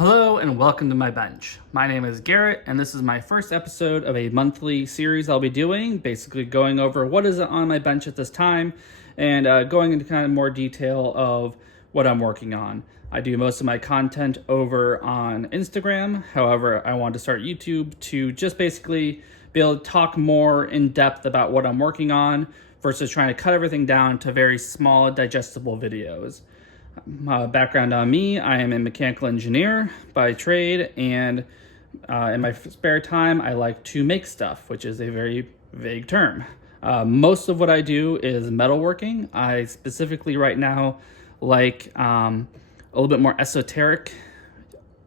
Hello and welcome to my bench. My name is Garrett and this is my first episode of a monthly series I'll be doing, basically going over what is on my bench at this time and going into kind of more detail of what I'm working on. I do most of my content over on Instagram. However, I want to start YouTube to just basically be able to talk more in depth about what I'm working on versus trying to cut everything down to very small digestible videos. Background on me, I am a mechanical engineer by trade, and in my spare time I like to make stuff, which is a very vague term. Most of what I do is metalworking. I specifically right now like a little bit more esoteric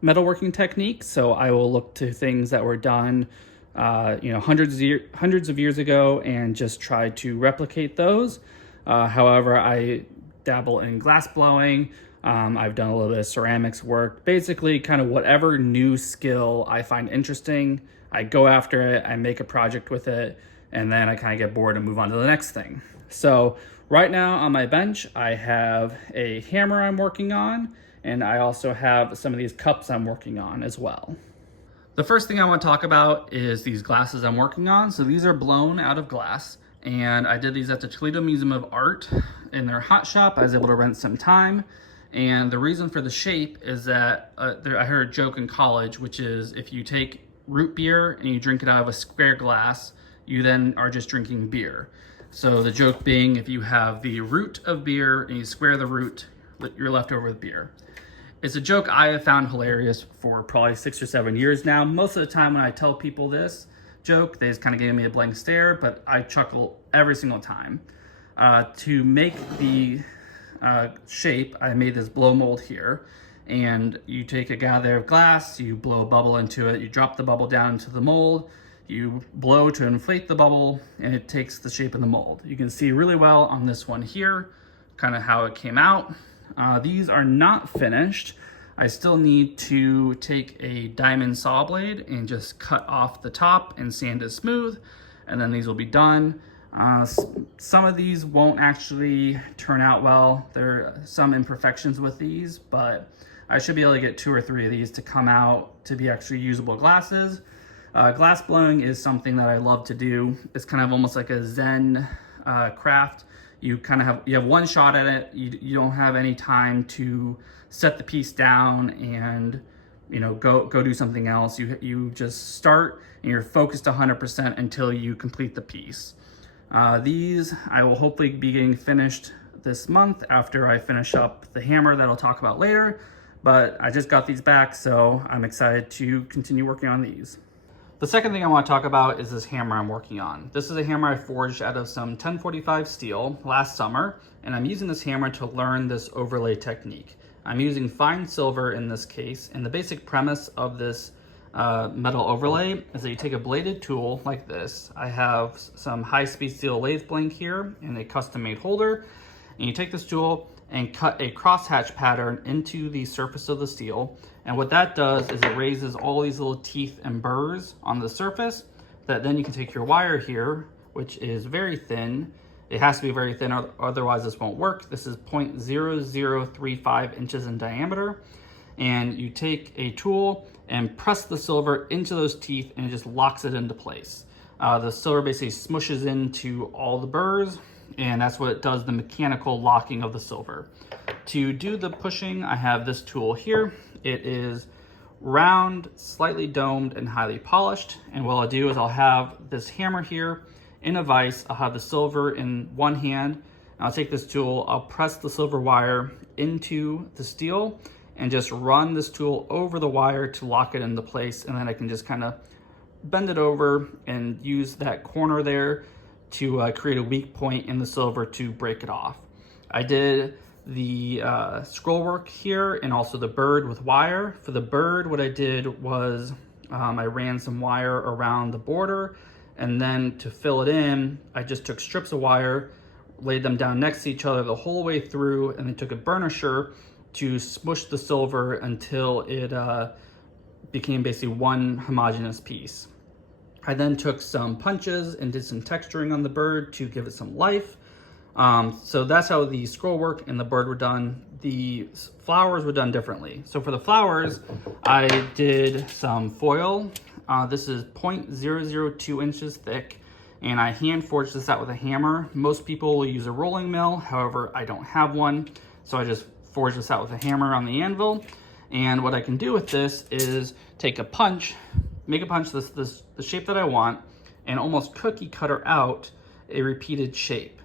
metalworking techniques, so I will look to things that were done hundreds of years ago and just try to replicate those. However, I dabble in glass blowing. I've done a little bit of ceramics work. Basically, kind of whatever new skill I find interesting, I go after it, I make a project with it, and then I kind of get bored and move on to the next thing. So right now on my bench, I have a hammer I'm working on, and I also have some of these cups I'm working on as well. The first thing I want to talk about is these glasses I'm working on. So these are blown out of glass, and I did these at the Toledo Museum of Art in their hot shop. I was able to rent some time, and the reason for the shape is that I heard a joke in college, which is if you take root beer and you drink it out of a square glass, you then are just drinking beer. So the joke being, if you have the root of beer and you square the root, you're left over with beer. It's a joke I have found hilarious for probably 6 or 7 years now. Most of the time when I tell people this joke, they just kind of give me a blank stare, but I chuckle every single time. To make the shape, I made this blow mold here, and you take a gather of glass, you blow a bubble into it, you drop the bubble down into the mold, you blow to inflate the bubble, and it takes the shape of the mold. You can see really well on this one here, kind of how it came out. These are not finished. I still need to take a diamond saw blade and just cut off the top and sand it smooth, and then these will be done. Some of these won't actually turn out well. There are some imperfections with these, but I should be able to get 2 or 3 of these to come out to be actually usable glasses. Glass blowing is something that I love to do. It's kind of almost like a Zen craft. You have one shot at it. You don't have any time to set the piece down and go do something else. You just start and you're focused 100% until you complete the piece. These I will hopefully be getting finished this month after I finish up the hammer that I'll talk about later, but I just got these back, so I'm excited to continue working on these. The second thing I want to talk about is this hammer I'm working on. This is a hammer I forged out of some 1045 steel last summer, and I'm using this hammer to learn this overlay technique. I'm using fine silver in this case, and the basic premise of this metal overlay is that you take a bladed tool like this. I have some high-speed steel lathe blank here and a custom-made holder, and you take this tool and cut a crosshatch pattern into the surface of the steel. And what that does is it raises all these little teeth and burrs on the surface that then you can take your wire here, which is very thin. It has to be very thin, otherwise this won't work. This is 0.0035 inches in diameter. And you take a tool and press the silver into those teeth and it just locks it into place. The silver basically smushes into all the burrs, and that's what does the mechanical locking of the silver. To do the pushing, I have this tool here. It is round, slightly domed, and highly polished. And what I'll do is I'll have this hammer here in a vise. I'll have the silver in one hand. I'll take this tool, I'll press the silver wire into the steel and just run this tool over the wire to lock it into place. And then I can just kind of bend it over and use that corner there to create a weak point in the silver to break it off. I did the scroll work here and also the bird with wire. For the bird, what I did was I ran some wire around the border, and then to fill it in, I just took strips of wire, laid them down next to each other the whole way through, and then took a burnisher to smush the silver until it became basically one homogeneous piece. I then took some punches and did some texturing on the bird to give it some life. So that's how the scroll work and the bird were done. The flowers were done differently. So for the flowers, I did some foil. This is 0.002 inches thick, and I hand forged this out with a hammer. Most people will use a rolling mill. However, I don't have one, so I just forged this out with a hammer on the anvil. And what I can do with this is take a punch, make a punch the shape that I want, and almost cookie cutter out a repeated shape.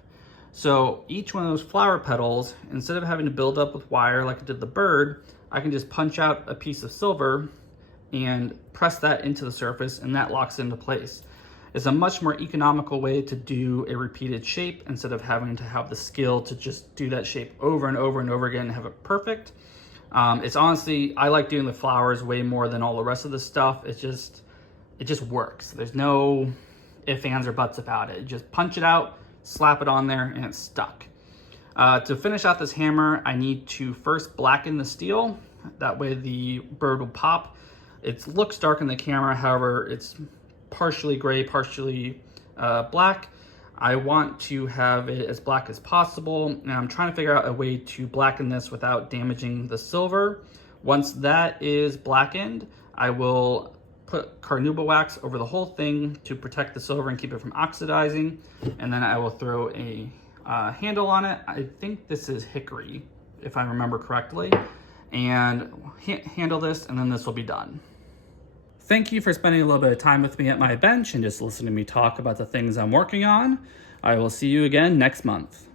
So each one of those flower petals, instead of having to build up with wire like I did the bird, I can just punch out a piece of silver and press that into the surface, and that locks into place. It's a much more economical way to do a repeated shape instead of having to have the skill to just do that shape over and over and over again and have it perfect. It's honestly, I like doing the flowers way more than all the rest of the stuff. It just works. There's no ifs, ands, or buts about it. You just punch it out, slap it on there, and it's stuck. To finish out this hammer, I need to first blacken the steel. That way the bird will pop. It looks dark in the camera, however, it's partially gray, partially black. I want to have it as black as possible, and I'm trying to figure out a way to blacken this without damaging the silver. Once that is blackened, I will put carnauba wax over the whole thing to protect the silver and keep it from oxidizing, and then I will throw a handle on it. I think this is hickory, if I remember correctly, and handle this, and then this will be done. Thank you for spending a little bit of time with me at my bench and just listening to me talk about the things I'm working on. I will see you again next month.